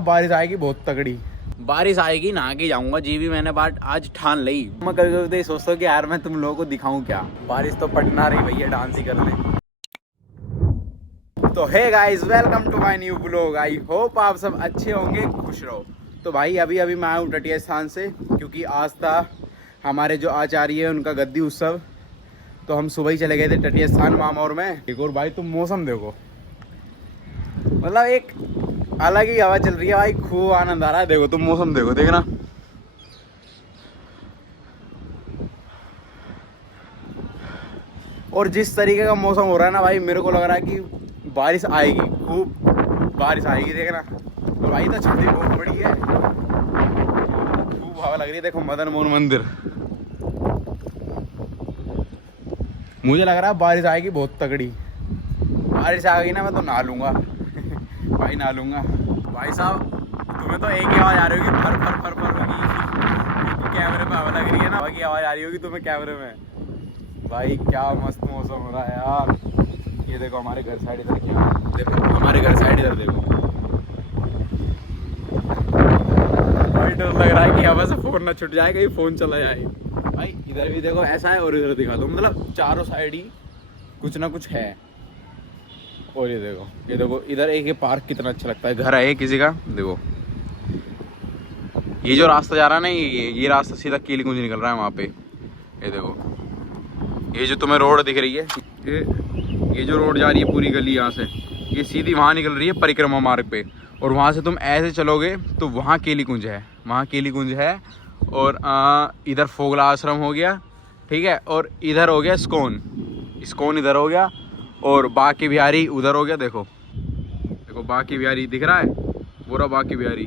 बारिश आएगी बहुत तगड़ी, बारिश आएगी नहा के जाऊंगा जी भी मैंने बात आज ठान ली। मैं कभी कभी सोचता हूँ कि यार मैं तुम लोगों को दिखाऊं क्या, बारिश तो पटना रही भैया, डांस ही कर ले। तो hey guys, welcome to my new blog. I hope आप सब अच्छे होंगे, खुश रहो। तो भाई अभी मैं आया हूँ टटिया स्थान से, क्योंकि आज था हमारे जो आचार्य है उनका गद्दी उत्सव। तो हम सुबह ही चले गए थे टटिया स्थान मामौर में। एक और भाई तुम मौसम देखो, मतलब एक अलग ही हवा चल रही है भाई, खूब आनंद आ रहा है। देखो तुम मौसम देखो, देखना और जिस तरीके का मौसम हो रहा है ना भाई, मेरे को लग रहा है कि बारिश आएगी, खूब बारिश आएगी। देखना तो भाई, तो छतरी बहुत बड़ी है, खूब हवा लग रही है। देखो मदन मोहन मंदिर, मुझे लग रहा है बारिश आएगी बहुत तगड़ी। बारिश आ गई ना मैं तो नहा लूंगा भाई, नहा लूंगा। भाई साहब तुम्हें तो एक ही आवाज़ आ रही होगी, फर फर फर फर होगी कैमरे में हवा लग रही है ना, बाकी आवाज़ आ रही होगी तुम्हें कैमरे में। भाई क्या मस्त मौसम हो रहा है यार। ये देखो हमारे घर साइड इधर, क्या देखो हमारे घर साइड इधर देखो भाई, डर लग रहा है कि हवा से फोन ना छूट जाए, कहीं फोन चला जाए। भाई इधर भी देखो ऐसा है और इधर दिखा दो, मतलब चारों साइड ही कुछ ना कुछ है। और ये देखो इधर एक ये पार्क कितना अच्छा लगता है, घर है किसी का। देखो ये जो रास्ता जा रहा है ना, ये रास्ता सीधा कीली कुंज निकल रहा है वहाँ पे। ये देखो ये जो तुम्हें रोड दिख रही है, ये जो रोड जा रही है पूरी गली यहाँ से, ये सीधी वहाँ निकल रही है परिक्रमा मार्ग पे। और वहाँ से तुम ऐसे चलोगे तो वहाँ केली कुंज है, वहाँ केली कुंज है। और इधर फोगला आश्रम हो गया, ठीक है। और इधर हो गया इस्कॉन इधर हो गया, और बाकी बिहारी उधर हो गया। देखो बाकी बिहारी दिख रहा है, पूरा बाकी बिहारी,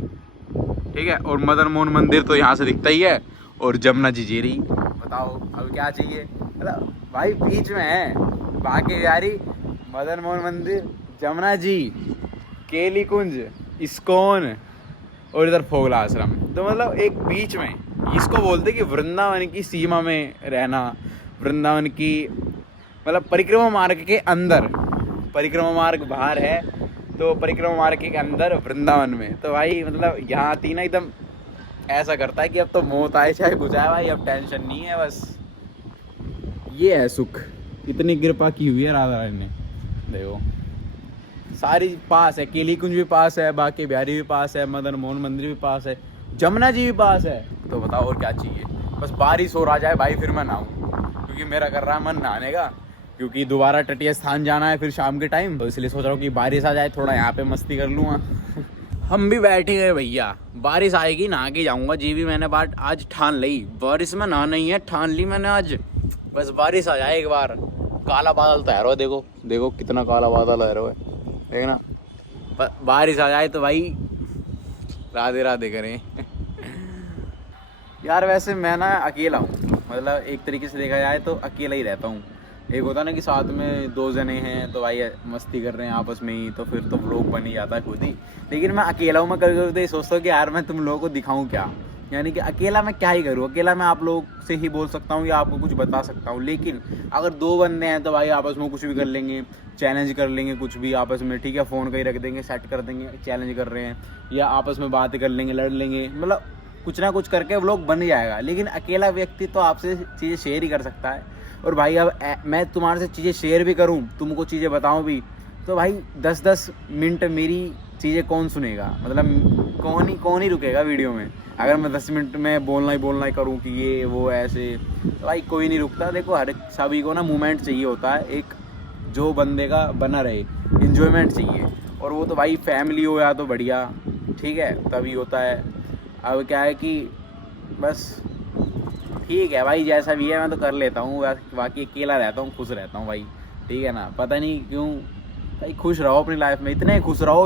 ठीक है। और मदन मोहन मंदिर तो यहाँ से दिखता ही है, और जमुना झीझेरी। बताओ अब क्या चाहिए, मतलब भाई बीच में है बाकी बिहारी, मदन मोहन मंदिर, जमुना जी, केली कुंज, इस्कॉन और इधर फोगला आश्रम। तो मतलब एक बीच में, इसको बोलते कि वृंदावन की सीमा में रहना, वृंदावन की मतलब परिक्रमा मार्ग के अंदर, परिक्रमा मार्ग बाहर है तो परिक्रमा मार्ग के अंदर वृंदावन में। तो भाई मतलब यहाँ आती ना एकदम ऐसा करता है कि अब तो मौत आए चाहे कुछ आए भाई, अब टेंशन नहीं है, बस ये है सुख। इतनी कृपा की हुई है राधा रानी ने। देखो सारी पास है, केली कुंज भी पास है, बाकी बिहारी भी पास है, मदन मोहन मंदिर भी पास है, जमुना जी भी पास है। तो बताओ और क्या चाहिए, बस बारिश हो रहा जाए भाई, फिर मैं नहाऊं, क्योंकि मेरा कर रहा है मन नहाने का, क्योंकि दोबारा टटिया स्थान जाना है फिर शाम के टाइम। तो इसलिए सोच रहा हूँ कि बारिश आ जाए, थोड़ा यहाँ पे मस्ती कर लूँगा हम भी बैठे गए भैया, बारिश आएगी नहा के जाऊँगा जी भी मैंने बात आज ठान ली। बारिश में नहा नहीं है, ठान ली मैंने आज, बस बारिश आ जाए एक बार। काला बादल तैयार हो, देखो कितना काला बादल तैयार हो, देखना बारिश आ जाए तो भाई राधे राधे करें यार वैसे मैं ना अकेला हूँ, मतलब एक तरीके से देखा जाए तो अकेला ही रहता हूँ। एक होता ना कि साथ में दो जने हैं तो भाई मस्ती कर रहे हैं आपस में ही, तो फिर तो व्लॉग बन ही जाता है खुद ही। लेकिन मैं अकेला हूँ, मैं कभी कभी तो ये सोचता हूँ कि यार मैं तुम लोगों को दिखाऊँ क्या, यानी कि अकेला मैं क्या ही करूँ। अकेला मैं आप लोग से ही बोल सकता हूँ या आपको कुछ बता सकता हूँ, लेकिन अगर दो बंदे हैं तो भाई आपस में कुछ भी कर लेंगे, चैलेंज कर लेंगे कुछ भी आपस में, ठीक है। फ़ोन कहीं रख देंगे, सेट कर देंगे, चैलेंज कर रहे हैं, या आपस में बातें कर लेंगे, लड़ लेंगे, मतलब कुछ ना कुछ करके व्लॉग बन जाएगा। लेकिन अकेला व्यक्ति तो आपसे चीज़ें शेयर ही कर सकता है। और भाई अब मैं तुम्हारे से चीज़ें शेयर भी करूँ, तुमको चीज़ें बताऊँ भी, तो भाई 10-10 मिनट मेरी चीज़ें कौन सुनेगा, मतलब कौन ही रुकेगा वीडियो में। अगर मैं 10 मिनट में बोलना ही करूँ कि ये वो ऐसे, तो भाई कोई नहीं रुकता। देखो हर सभी को ना मूवमेंट चाहिए होता है, एक जो बंदे का बना रहे, इन्जॉयमेंट चाहिए। और वो तो भाई फैमिली हो या तो बढ़िया, ठीक है, तभी होता है। अब क्या है कि बस ठीक है भाई, जैसा भी है मैं तो कर लेता हूँ, बाकी अकेला रहता हूँ, खुश रहता हूँ भाई, ठीक है ना। पता नहीं क्यों भाई, खुश रहो अपनी लाइफ में, इतने खुश रहो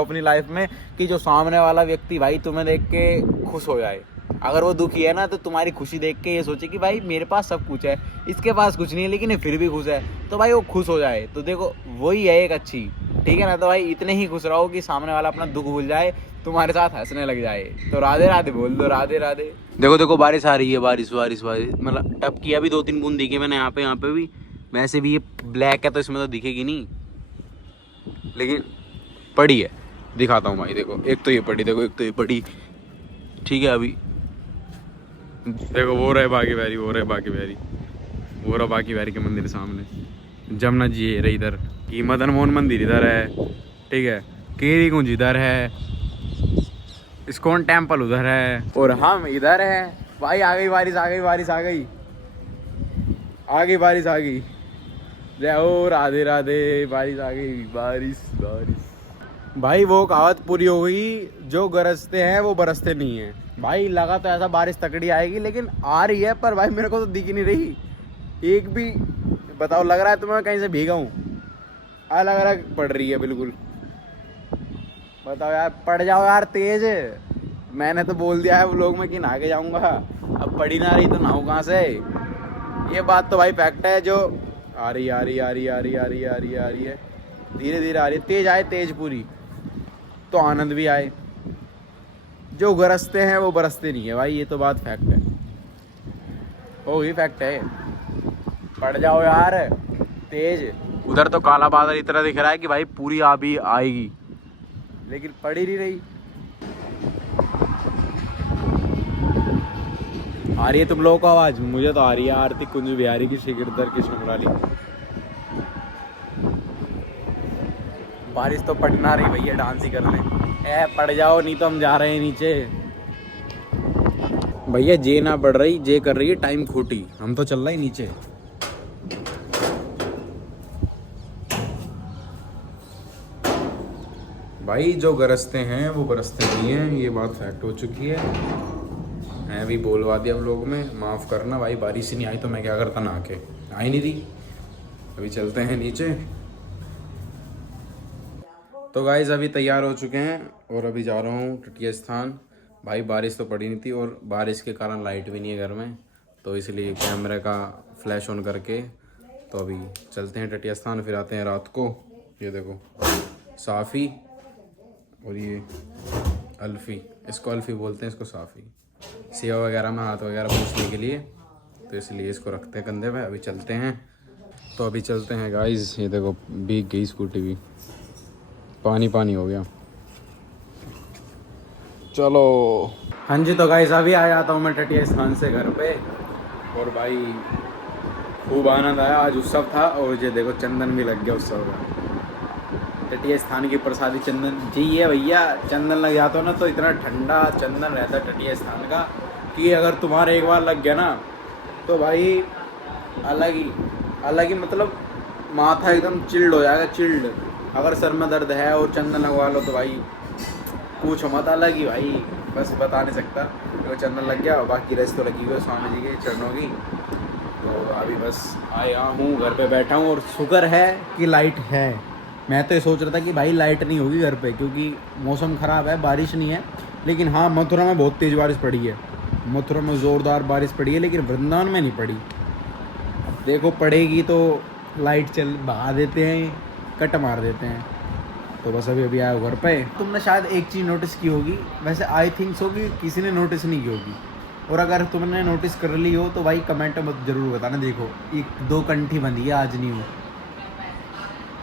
अपनी लाइफ में कि जो सामने वाला व्यक्ति भाई तुम्हें देख के खुश हो जाए। अगर वो दुखी है ना तो तुम्हारी खुशी देख के ये सोचे कि भाई मेरे पास सब कुछ है, इसके पास कुछ नहीं है लेकिन ये फिर भी खुश है, तो भाई वो खुश हो जाए। तो देखो वही है एक अच्छी, ठीक है ना। तो भाई इतने ही खुश रहो कि सामने वाला अपना दुख भूल जाए, तुम्हारे साथ हंसने लग जाए। तो राधे राधे बोल दो, राधे राधे। देखो बारिश आ रही है, बारिश मतलब टपकी अभी 2-3 बूंद दिखे मैंने यहाँ पे भी। वैसे भी ये ब्लैक है तो इसमें तो दिखेगी नहीं, लेकिन पड़ी है, दिखाता हूँ भाई। देखो एक तो ये पड़ी, देखो एक तो ये पड़ी, ठीक है। अभी देखो वो रहे बाकी बिहारी, वो रहे बाकी बिहारी, वो रहा बाकी बिहारी के मंदिर सामने। जमुना जी है इधर, ये मदन मोहन मंदिर इधर है, ठीक है। केरी कुंज इधर है, इस्कॉन टेम्पल उधर है, और हम इधर है भाई। आ गई बारिश, आ गई बारिश, आ गई, आ गई बारिश, आ गई। जय हो राधे राधे, बारिश आ गई, बारिश बारिश। भाई वो कहावत पूरी हो गई, जो गरजते हैं वो बरसते नहीं है। भाई लगा तो ऐसा बारिश तकड़ी आएगी, लेकिन आ रही है, पर भाई मेरे को तो दिख ही नहीं रही एक भी। बताओ, लग रहा है तुम्हें कहीं से भीगा हूँ? अलग अलग पड़ रही है बिल्कुल। बताओ यार, पड़ जाओ यार तेज। मैंने तो बोल दिया है व्लॉग में कि नहा के जाऊंगा, अब पड़ी ना रही तो नहाऊं कहाँ से? ये बात तो भाई फैक्ट है। जो आ रही आ रही आ रही आ रही आ रही आ रही आ रही है, धीरे धीरे आ रही है। तेज आए, तेज पूरी, तो आनंद भी आए। जो गरजते हैं वो बरसते नहीं है भाई, ये तो बात फैक्ट है, होगी फैक्ट है। पड़ जाओ यार तेज। उधर तो काला बादल इतना दिख रहा है कि भाई पूरी आ भी आएगी, लेकिन पड़ ही नहीं रही। आ रही है तुम लोगों को आवाज? मुझे तो आ रही है आरती कुंज बिहारी की शिगिरधर कृष्ण मुरारी। बारिश तो पड़ ना रही भैया, डांस ही कर लें। पड़ जाओ, नहीं तो हम जा रहे हैं नीचे। भैया जे ना बढ़ रही, जे कर रही है टाइम खोटी, हम तो चल रहे हैं नीचे। भाई जो गरजते हैं वो बरसते नहीं हैं, ये बात फैक्ट हो चुकी है। मैं भी बोलवा दिया अब लोग में, माफ़ करना भाई। बारिश ही नहीं आई तो मैं क्या करता, नहा के आई नहीं थी। अभी चलते हैं नीचे। तो गाइस अभी तैयार हो चुके हैं और अभी जा रहा हूँ तटीय स्थान। भाई बारिश तो पड़ी नहीं थी, और बारिश के कारण लाइट भी नहीं है घर में, तो इसलिए कैमरे का फ्लैश ऑन करके तो अभी चलते हैं तटीय स्थान। फिर आते हैं रात को। ये देखो साफ़ी, और ये अल्फ़ी, इसको अल्फ़ी बोलते हैं, इसको साफ़ी। सेवा वगैरह में हाथ वगैरह पूछने के लिए, तो इसलिए इसको रखते हैं कंधे पे। अभी चलते हैं। तो अभी चलते हैं गाइस। ये देखो भीग गई स्कूटी भी, पानी पानी हो गया। चलो। हाँ जी, तो गाइस अभी आ जाता हूँ मैं तटीय स्थान से घर पे, और भाई खूब आनंद आया। आज उत्सव था, और ये देखो चंदन भी लग गया उत्सव का। तटीय स्थान की प्रसादी चंदन जी है भैया। चंदन लग जाता हो ना तो इतना ठंडा चंदन रहता है तटीय स्थान का, कि अगर तुम्हारे एक बार लग गया ना तो भाई अलग ही मतलब माथा एकदम चिल्ड हो जाएगा, चिल्ड। अगर सर में दर्द है और चंदन लगवा लो तो भाई पूछो मत, अलग ही भाई, बस बता नहीं सकता। तो चंदन लग गया, बाकी रस तो लगी हुई स्वामी जी के चरणों की। तो अभी बस आया हूँ, घर पे बैठा हूँ, और शुक्र है कि लाइट है। मैं तो ये सोच रहा था कि भाई लाइट नहीं होगी घर पे, क्योंकि मौसम ख़राब है, बारिश नहीं है। लेकिन हाँ, मथुरा में बहुत तेज़ बारिश पड़ी है, मथुरा में ज़ोरदार बारिश पड़ी है, लेकिन वृंदावन में नहीं पड़ी। देखो पड़ेगी तो लाइट चल भगा देते हैं, कट मार देते हैं। तो बस अभी आया घर पे। तुमने शायद एक चीज़ नोटिस की होगी, वैसे आई थिंक सो कि किसी ने नोटिस नहीं की होगी, और अगर तुमने नोटिस कर ली हो तो भाई कमेंट में ज़रूर बताना। देखो ये 2 कंठी बंधी है, आज नहीं हो,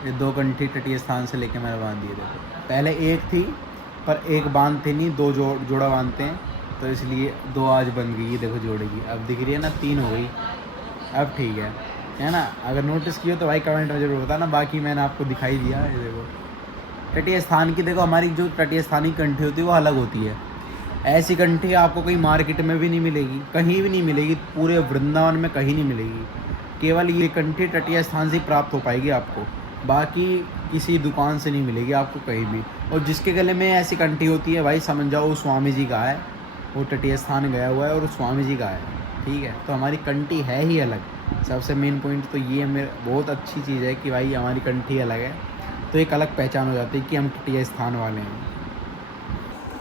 ये 2 कंठी तटीय स्थान से लेके मैंने बांध दिए। देखो पहले एक थी, पर एक बांधते नहीं, 2 जोड़ा बांधते हैं, तो इसलिए 2 आज बन गई। देखो जोड़ेगी, अब दिख रही है ना, 3 हो गई, अब ठीक है ना। अगर नोटिस किया तो भाई कमेंट में जरूर बताना। बाकी मैंने आपको दिखाई दिया। ये देखो तटीय स्थान की, देखो हमारी जो तटीय स्थान की कंठी होती है वो अलग होती है। ऐसी कंठी आपको कहीं मार्केट में भी नहीं मिलेगी, कहीं भी नहीं मिलेगी, पूरे वृंदावन में कहीं नहीं मिलेगी। केवल ये कंठी तटीय स्थान से प्राप्त हो पाएगी आपको, बाकी किसी दुकान से नहीं मिलेगी आपको कहीं भी। और जिसके गले में ऐसी कंठी होती है भाई समझ जाओ वो स्वामी जी का है, वो तटीय स्थान गया हुआ है और स्वामी जी का है, ठीक है। तो हमारी कंठी है ही अलग। सबसे मेन पॉइंट तो ये मेरे बहुत अच्छी चीज़ है कि भाई हमारी कंठी अलग है, तो एक अलग पहचान हो जाती है कि हम तटीय स्थान वाले हैं।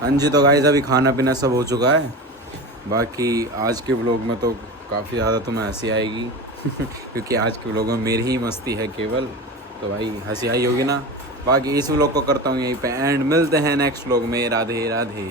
हाँ जी, तो गाइस अभी खाना पीना सब हो चुका है। बाकी आज के व्लॉग में तो काफ़ी ज़्यादा तुम्हें हंसी आएगी क्योंकि आज के व्लॉग में मेरी ही मस्ती है केवल, तो भाई हंसी आई होगी ना। बाकी इस व्लॉग को करता हूँ यहीं पे एंड, मिलते हैं नेक्स्ट व्लॉग में। राधे राधे।